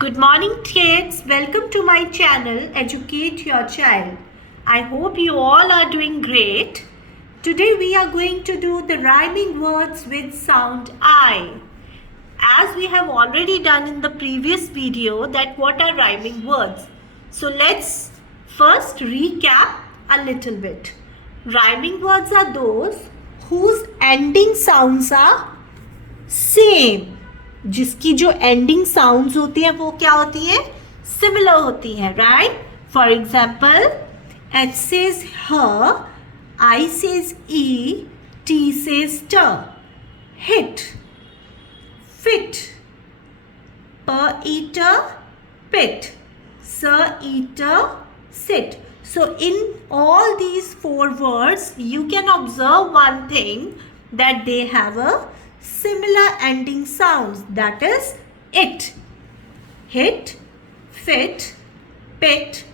Good morning, kids. Welcome to my channel, Educate Your Child. I hope you all are doing great. Today we are going to do the rhyming words with sound I. As we have already done in the previous video that what are rhyming words. So let's first recap a little bit. Rhyming words are those whose ending sounds are same. जिसकी जो ending sounds होती हैं वो क्या होती है similar होती हैं right for example H says her, I says E, T says T. Hit, fit, per eater, pit, sir eater, sit. So in all these four words you can observe one thing that they have a similar ending sounds, that is it. Hit, fit, pit,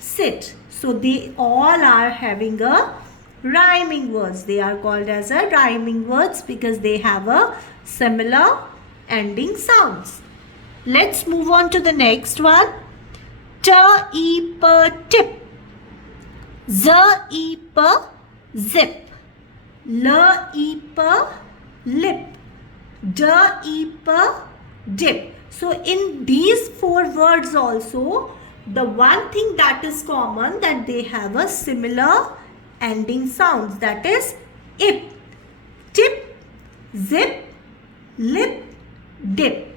sit. So they all are having a rhyming words. They are called as a rhyming words because they have a similar ending sounds. Let's move on to the next one. T-E-P-tip, Z-E-P-zip, L-E-P-lip, D-E-P-dip. So in these four words also, the one thing that is common that they have a similar ending sounds, that is ip, tip, zip, lip, dip.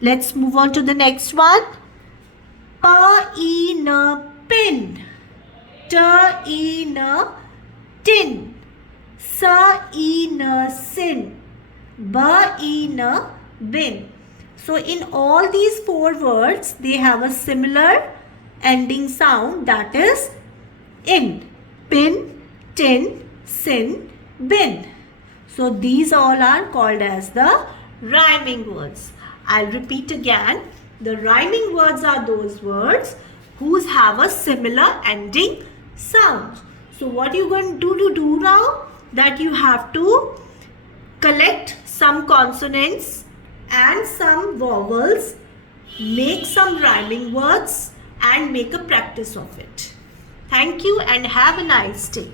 Let's move on to the next one. Pa-e-na-pin, T-E-na-tin, Sa-e-na-sin, Ba-e-na-bin. So in all these four words, they have a similar ending sound, that is in, pin, tin, sin, bin. So these all are called as the rhyming words. I'll repeat again. The rhyming words are those words whose have a similar ending sound. So what you going to do now? That you have to collect some consonants and some vowels, make some rhyming words and make a practice of it. Thank you and have a nice day.